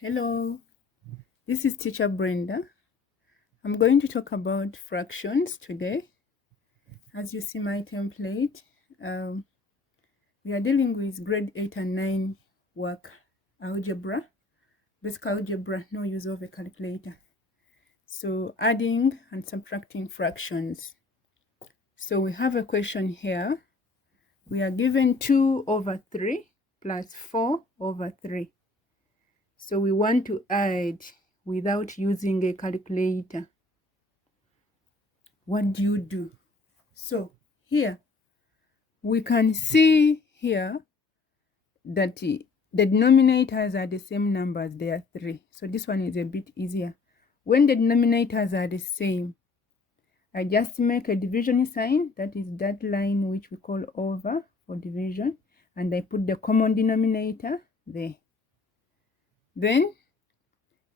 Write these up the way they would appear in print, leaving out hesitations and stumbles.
Hello, this is teacher Brenda. I'm going to talk about fractions today. As you see my template, we are dealing with grade 8 and 9 work algebra, basic algebra, no use of a calculator. So adding and subtracting fractions. So we have a question here. We are given 2 over 3 plus 4 over 3. So we want to add without using a calculator. What do you do? So here we can see here that the denominators are the same numbers. They are 3. So this one is a bit easier. When the denominators are the same, I just make a division sign. That is that line which we call over for division. And I put the common denominator there. Then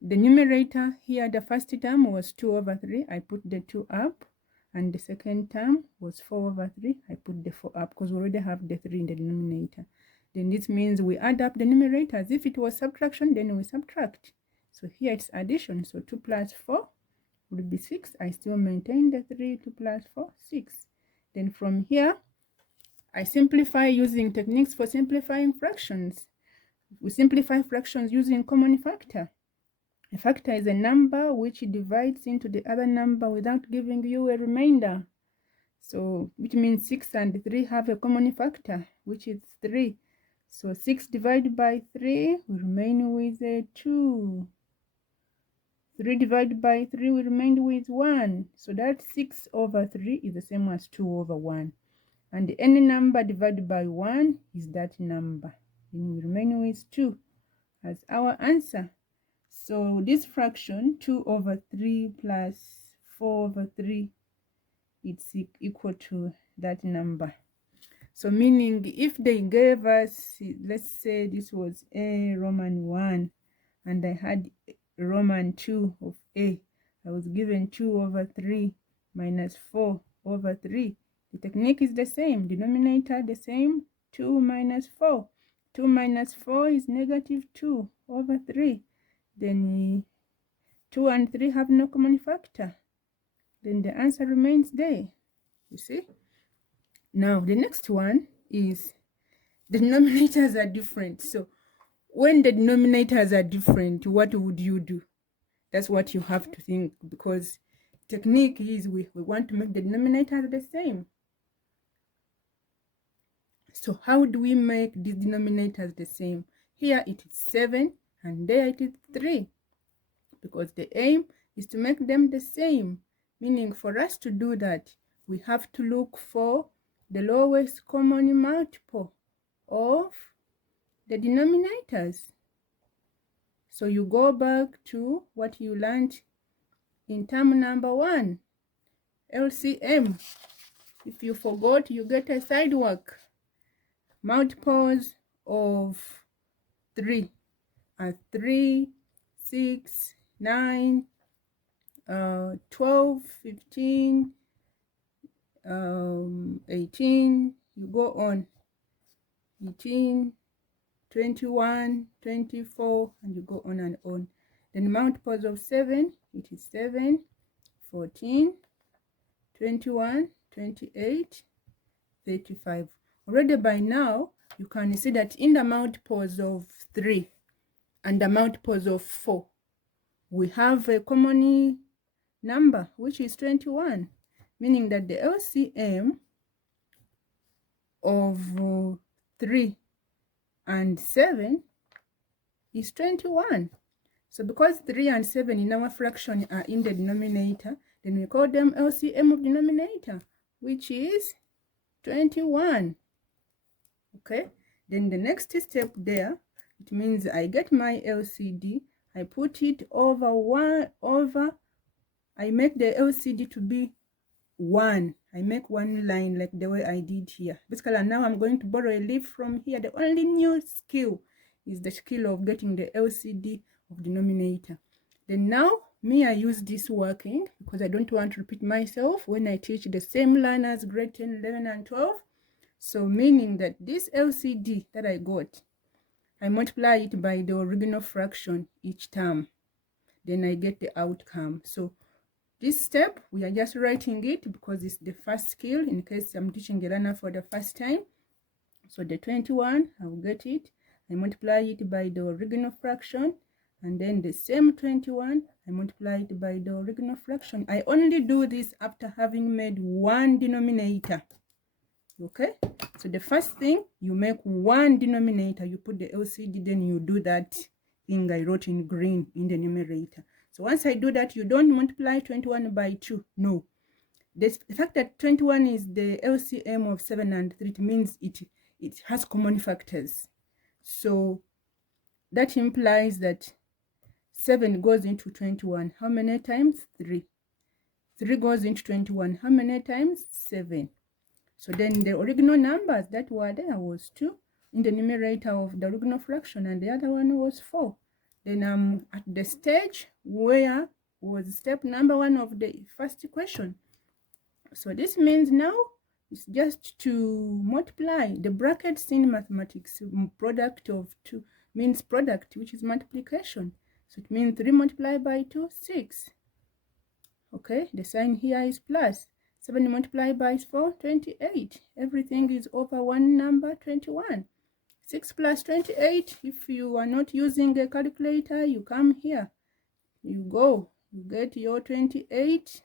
the numerator here, the first term was 2 over 3. I put the 2 up. And the second term was 4 over 3. I put the 4 up because we already have the 3 in the denominator. Then this means we add up the numerators. If it was subtraction, then we subtract. So here it's addition. So 2 plus 4 would be 6. I still maintain the 3. 2 plus 4, 6. Then from here, I simplify using techniques for simplifying fractions. We simplify fractions using common factor. A factor is a number which divides into the other number without giving you a remainder. So, which means 6 and 3 have a common factor, which is 3. So, 6 divided by 3, we remain with a 2. 3 divided by 3, we remain with 1. So, that 6 over 3 is the same as 2 over 1. And any number divided by 1 is that number. Then we remain with 2 as our answer. So this fraction, 2 over 3 plus 4 over 3, it's equal to that number. So meaning if they gave us, let's say this was A Roman 1, and I had Roman 2 of A, I was given 2 over 3 minus 4 over 3. The technique is the same, denominator the same, 2 minus 4. 2 minus 4 is negative 2 over 3. Then 2 and 3 have no common factor. Then the answer remains there. You see? Now, the next one is the denominators are different. So, when the denominators are different, what would you do? That's what you have to think, because technique is we want to make the denominators the same. So, how do we make these denominators the same? Here it is 7 and there it is 3. Because the aim is to make them the same. Meaning for us to do that, we have to look for the lowest common multiple of the denominators. So you go back to what you learned in term number 1, LCM. If you forgot, you get a side work. Multiples of 3 are 3, 6, 9, 12, 15, 18, you go on, 18, 21, 24, and you go on and on. Then multiples of 7, it is 7, 14, 21, 28, 35. Already by now, you can see that in the multiples of 3 and the multiples of 4, we have a common number, which is 21, meaning that the LCM of 3 and 7 is 21. So because 3 and 7 in our fraction are in the denominator, then we call them LCM of denominator, which is 21. Okay, then the next step there, it means I get my LCD, I put it I make the LCD to be 1. I make one line like the way I did here. Basically, now I'm going to borrow a leaf from here. The only new skill is the skill of getting the LCD of denominator. Then now, I use this working because I don't want to repeat myself when I teach the same learners grade 10, 11, and 12. So meaning that this LCD that I got, I multiply it by the original fraction each term. Then I get the outcome. So this step, we are just writing it because it's the first skill in case I'm teaching a learner for the first time. So the 21, I'll get it. I multiply it by the original fraction. And then the same 21, I multiply it by the original fraction. I only do this after having made one denominator. Okay, so the first thing, you make one denominator, you put the LCD, then you do that thing I wrote in green in the numerator. So once I do that, you don't multiply 21 by 2. No. The fact that 21 is the LCM of 7 and 3 means it has common factors. So that implies that 7 goes into 21. How many times? 3. 3 goes into 21. How many times? 7. So then the original numbers that were there was 2 in the numerator of the original fraction, and the other one was 4. Then I'm at the stage where was step number 1 of the first equation. So this means now it's just to multiply. The brackets in mathematics, product of 2 means product, which is multiplication. So it means 3 multiplied by 2, 6. Okay, the sign here is plus. 7 multiplied by 4, 28. Everything is over one number, 21. 6 plus 28. If you are not using a calculator, you come here. You go. You get your 28.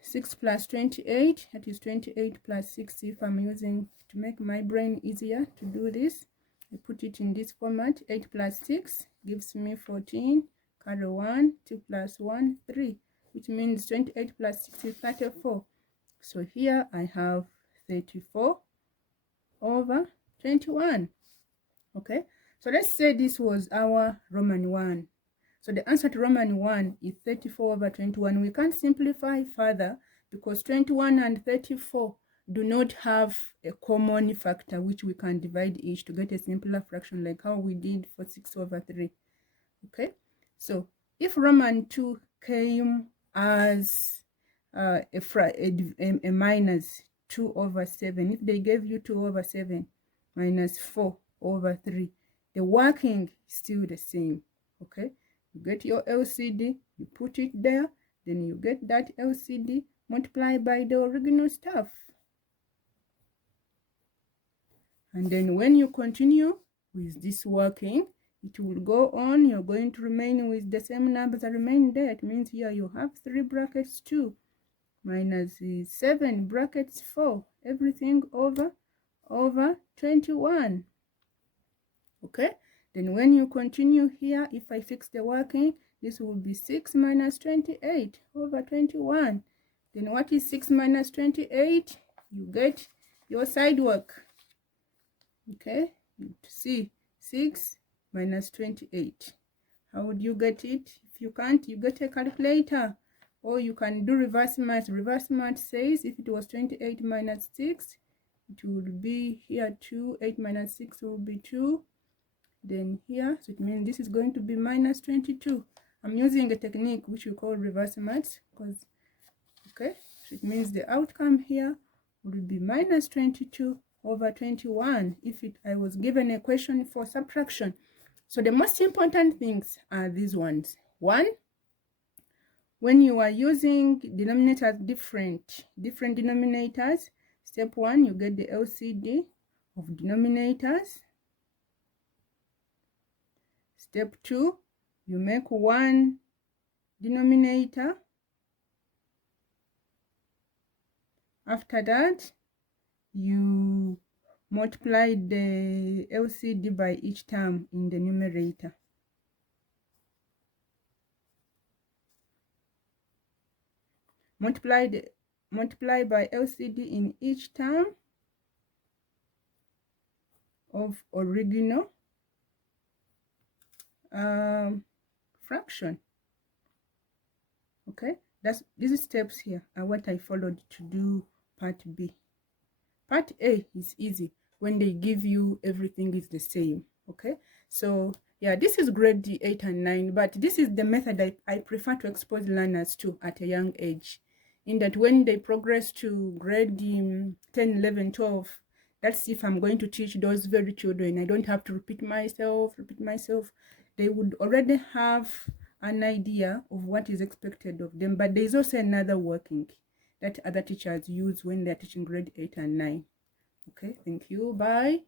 6 plus 28. That is 28 plus 6 if I'm using to make my brain easier to do this. I put it in this format. 8 plus 6 gives me 14. Carry 1. 2 plus 1, 3. Which means 28 plus 6 is 34. So here I have 34 over 21. Okay, so let's say this was our Roman 1. So the answer to Roman 1 is 34 over 21. We can't simplify further because 21 and 34 do not have a common factor which we can divide each to get a simpler fraction like how we did for 6 over 3. Okay, so if Roman 2 came as a minus 2 over 7, if they gave you 2 over 7 minus 4 over 3, the working is still the same. Okay, you get your LCD, you put it there, then you get that LCD multiplied by the original stuff. And then when you continue with this working, it will go on. You're going to remain with the same numbers that remain there. It means here you have 3 brackets 2 minus 7 brackets 4. Everything over 21. Okay, then when you continue here, if I fix the working, this will be 6 minus 28 over 21. Then what is 6 minus 28? You get your side work. Okay, you see 6 minus 28. How would you get it? If you can't, you get a calculator, or you can do reverse math. Reverse math says if it was 28 minus 6, it would be here 2. 8 minus 6 will be 2. Then here, so it means this is going to be minus 22. I'm using a technique which we call reverse math because, okay, so it means the outcome here would be minus 22 over 21 if I was given a question for subtraction. So the most important things are these ones. 1, when you are using denominators, different denominators, step 1, you get the LCD of denominators. Step 2, you make one denominator. After that, you multiply the LCD by each term in the numerator. Multiply by LCD in each term of original fraction. Okay, these steps here are what I followed to do part B. Part A is easy when they give you everything is the same. Okay, so yeah, this is grade 8 and 9, but this is the method I prefer to expose learners to at a young age, in that when they progress to grade 10, 11, 12, That's if I'm going to teach those very children. I don't have to repeat myself. They would already have an idea of what is expected of them. But there's also another working that other teachers use when they're teaching grade 8 and 9. Okay, thank you. Bye.